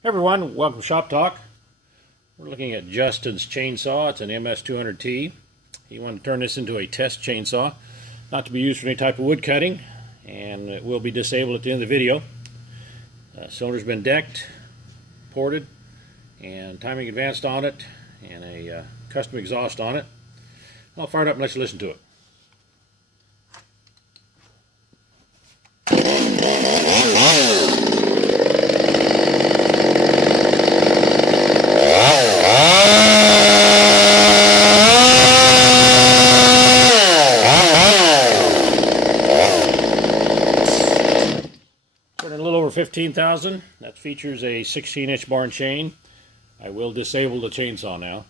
Hey everyone, welcome to Shop Talk. We're looking at Justin's chainsaw. It's an MS200T. He wanted to turn this into a test chainsaw, not to be used for any type of wood cutting, and it will be disabled at the end of the video. Cylinder's been decked, ported, and timing advanced on it, and a custom exhaust on it. I'll fire it up and let you listen to it. A little over 15,000. That features a 16-inch bar and chain. I will disable the chainsaw now.